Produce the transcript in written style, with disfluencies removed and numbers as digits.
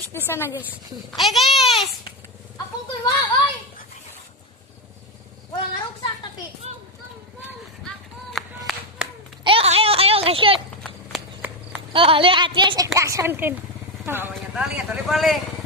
guys di sana guys. Guys. Aku tuh wah, oi. Wala ngaruksak tapi. Ayo guys, yuk. Lihat guys, ikhlasan kan. Namanya tali balik.